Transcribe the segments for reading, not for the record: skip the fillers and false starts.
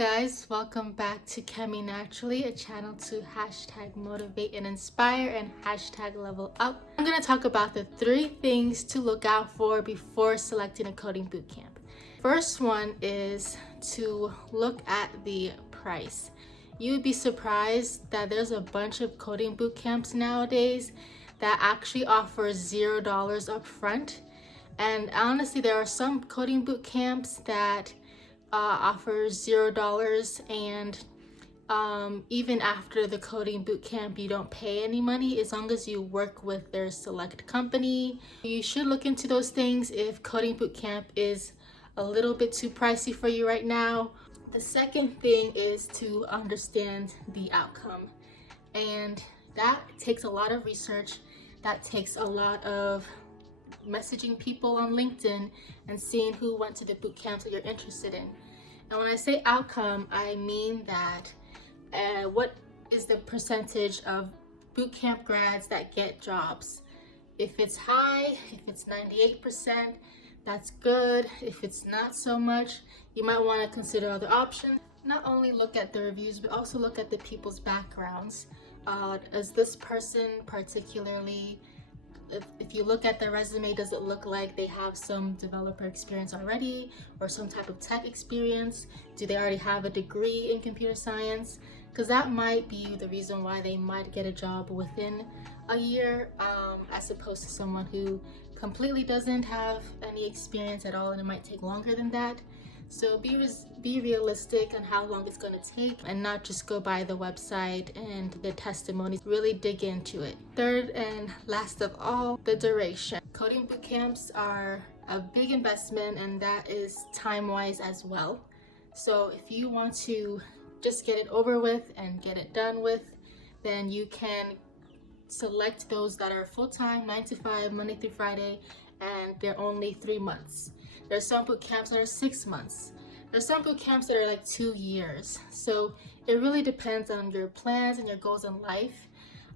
guys, welcome back to Chemi Naturally, a channel to hashtag motivate and inspire and hashtag level up. I'm going to talk about the 3 things to look out for before selecting a coding bootcamp. First one is to look at the price. You would be surprised that there's a bunch of coding bootcamps nowadays that actually offer $0 up front. And honestly, there are some coding bootcamps that offers $0, and even after the coding bootcamp you don't pay any money as long as you work with their select company. You should look into those things if coding bootcamp is a little bit too pricey for you right now. The second thing is to understand the outcome, and that takes a lot of research. That takes a lot of messaging people on LinkedIn and seeing who went to the boot camps that you're interested in. And when I say outcome, I mean that what is the percentage of boot camp grads that get jobs? If it's high, if it's 98%, that's good. If it's not so much, you might want to consider other options. Not only look at the reviews, but also look at the people's backgrounds. Is this person particularly, if you look at their resume, does it look like they have some developer experience already or some type of tech experience? Do they already have a degree in computer science? Because that might be the reason why they might get a job within a year, as opposed to someone who completely doesn't have any experience at all, and it might take longer than that. So be realistic on how long it's going to take, and not just go by the website and the testimonies. Really dig into it. Third and last of all, the duration. Coding bootcamps are a big investment, and that is time-wise as well. So if you want to just get it over with and get it done with, then you can select those that are full-time, 9 to 5, Monday through Friday, and they're only 3 months. There's some boot camps that are 6 months. There's some boot camps that are like 2 years. So it really depends on your plans and your goals in life.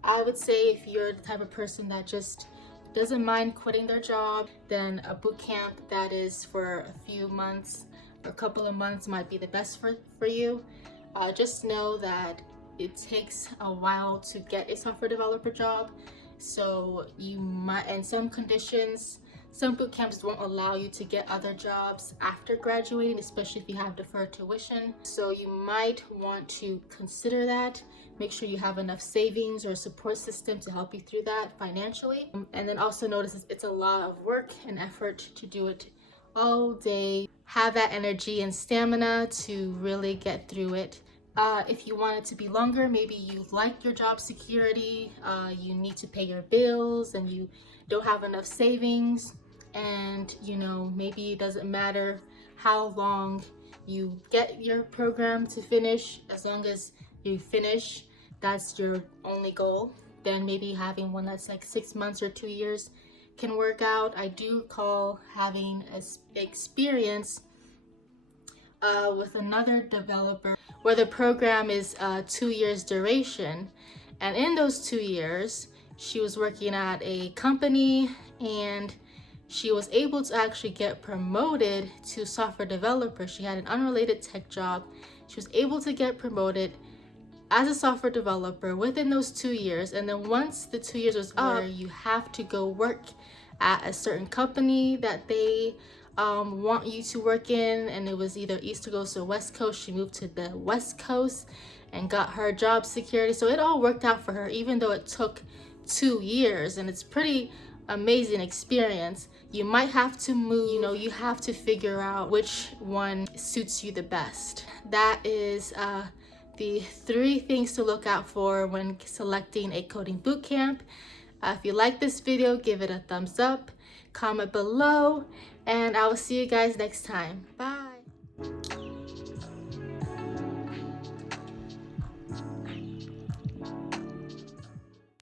I would say if you're the type of person that just doesn't mind quitting their job, then a boot camp that is for a few months or a couple of months might be the best for you. Just know that it takes a while to get a software developer job. So you might, in some conditions, some boot camps won't allow you to get other jobs after graduating, especially if you have deferred tuition. So you might want to consider that. Make sure you have enough savings or support system to help you through that financially. And then also notice it's a lot of work and effort to do it all day. Have that energy and stamina to really get through it. If you want it to be longer, maybe you like your job security, you need to pay your bills and you don't have enough savings, and maybe it doesn't matter how long you get your program to finish, as long as you finish, that's your only goal. Then maybe having one that's like 6 months or 2 years can work out. I do recall having experience with another developer where the program is 2 years duration, and in those 2 years she was working at a company and she was able to actually get promoted to software developer. She had an unrelated tech job. She was able to get promoted as a software developer within those 2 years, and then once the 2 years was up, you have to go work at a certain company that they want you to work in, and it was either East Coast or West Coast. She moved to the West Coast and got her job security. So it all worked out for her, even though it took 2 years, and it's pretty amazing experience. You might have to move, you have to figure out which one suits you the best. That is the 3 things to look out for when selecting a coding bootcamp. If you like this video, give it a thumbs up, comment below, and I will see you guys next time. Bye.